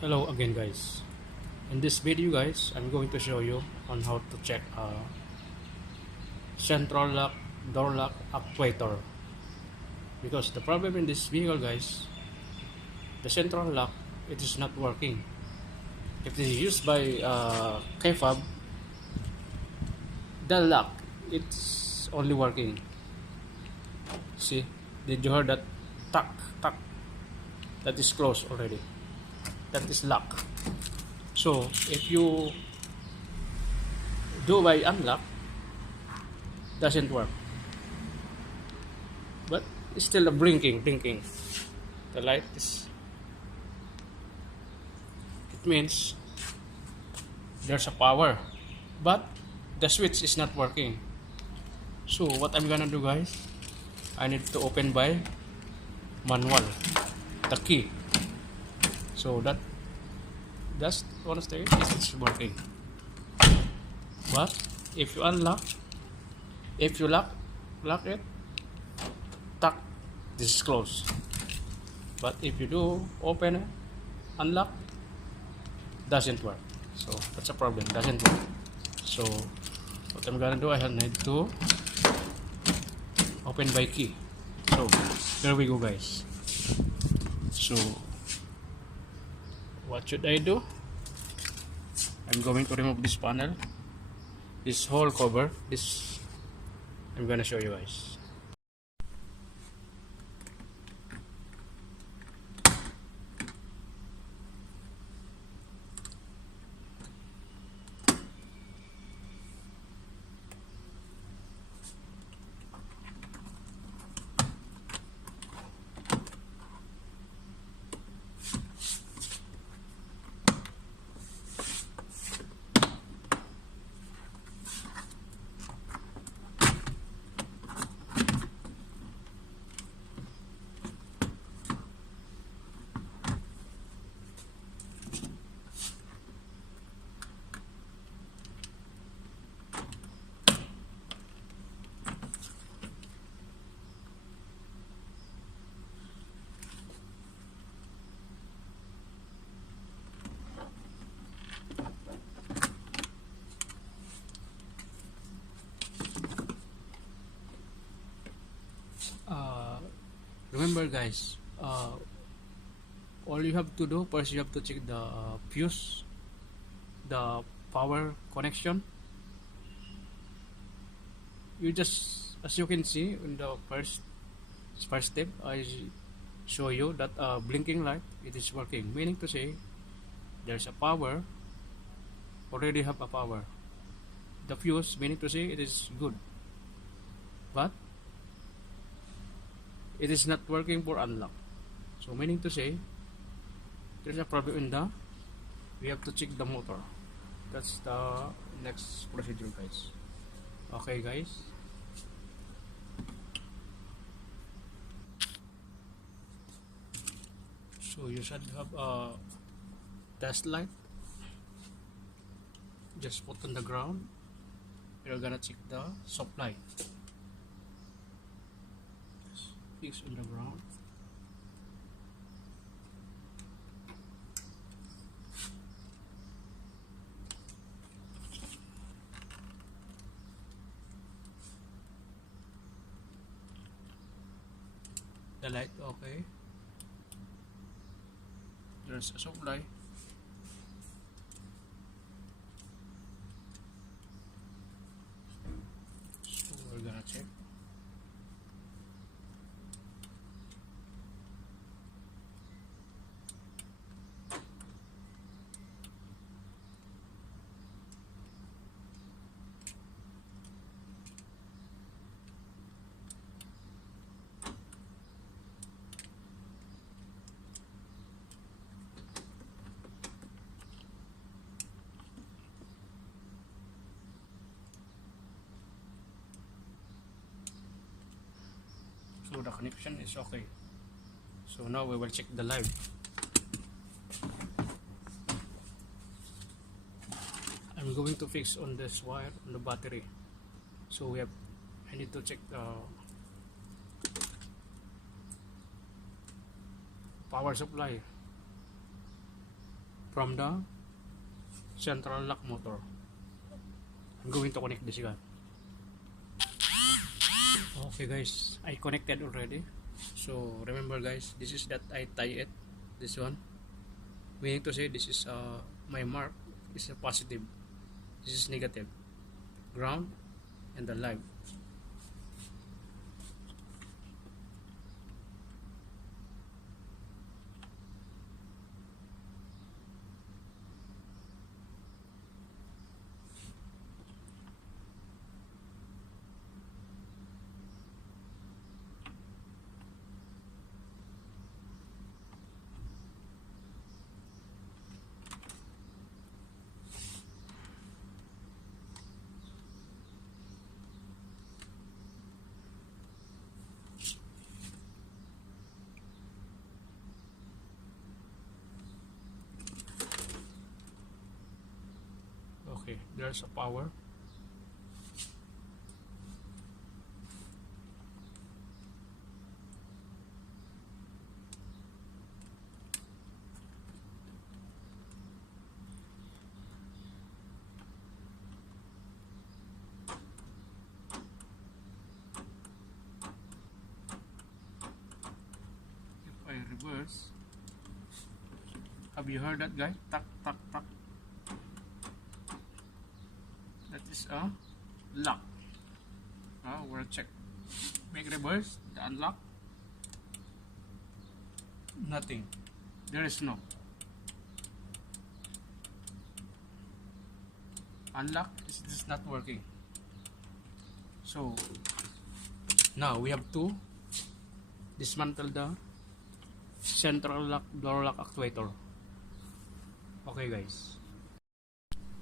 Hello again guys. In this video guys, I'm going to show you on how to check central lock, door lock actuator. Because the problem in this vehicle guys, the central lock, it is not working. If it is used by key fob, the lock, it's only working. See, did you hear that? Tuck, tuck. That is closed already. That is lock. So if you do by unlock, doesn't work. But it's still a blinking. The light is, it means there's a power, but the switch is not working. So what I'm gonna do guys, I need to open by manual the key, so that's one stage it's working. But if you unlock, if you lock it, tuck, this is closed. But if you do open it, unlock, doesn't work. So that's a problem, doesn't work. So what I'm gonna do, I need to open by key. So here we go guys. So what should I do? I'm going to remove this panel, this whole cover, this I'm gonna show you guys. Remember guys, all you have to do first, you have to check the fuse, the power connection. You just, as you can see in the first step, I show you that blinking light, it is working, meaning to say there's a power, already have a power. The fuse, meaning to say it is good, but it is not working for unlock. So meaning to say there's a problem in the, we have to check the motor. That's the next procedure guys. Okay guys, so you should have a test light, just put on the ground. You're gonna check the supply, fix on the ground. The light okay, there's a supply. So we're gonna check. So the connection is okay. So now we will check the live. I'm going to fix on this wire on the battery. So I need to check the power supply. from the central lock motor. I'm going to connect this guy. Okay guys, I connected already. So remember guys, this is that I tie it, this one, meaning to say this is my mark is a positive, this is negative, ground and the live. Okay, there's a power. If I reverse, have you heard that guy? Tuck, tuck, tuck. That is a lock. We'll check. Make reverse, the unlock. Nothing. There is no. Unlock is not working. So now we have to dismantle the central lock door lock actuator. Okay guys,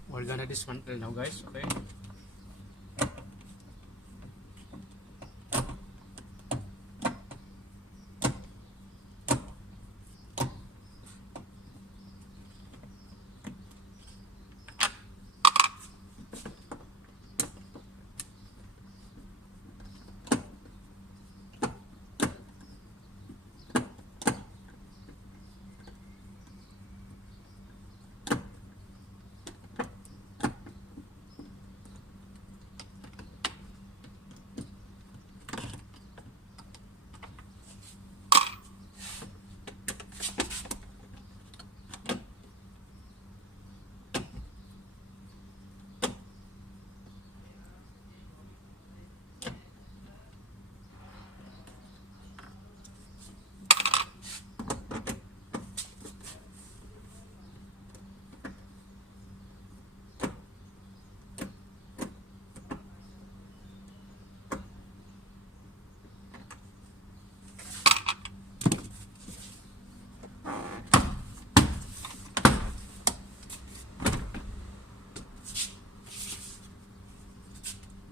we're gonna dismantle now guys. Okay,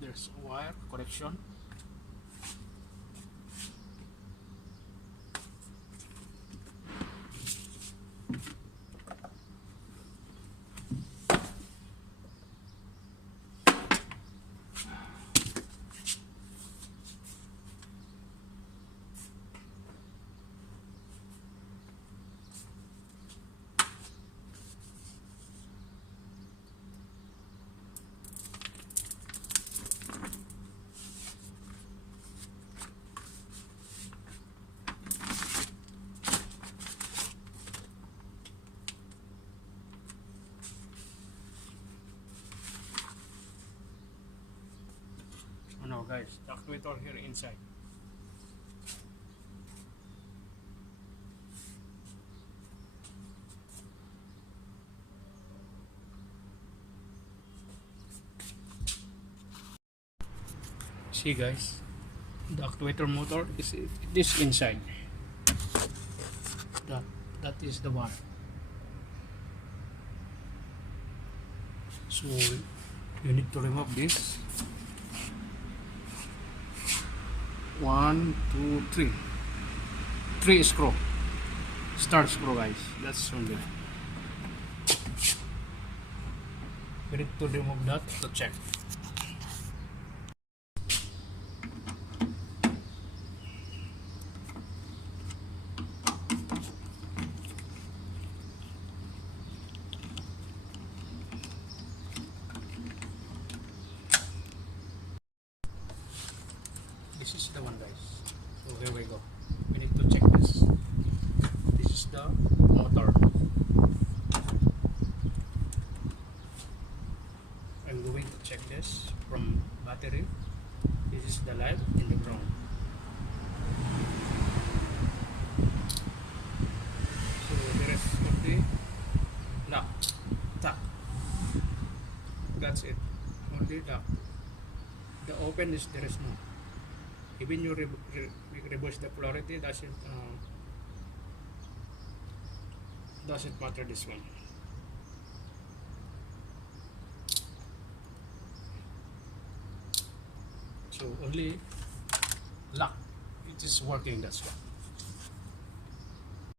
there's a wire connection. Oh no guys, the actuator here inside. See guys, the actuator motor is this inside. That is the one. So you need to remove this. 1, 2, 3. 3 screw. Start screw guys. That's only. We need to remove that to check. the open is there is no. Even you reverse the polarity, doesn't matter this one. So only lock it is working, that's why.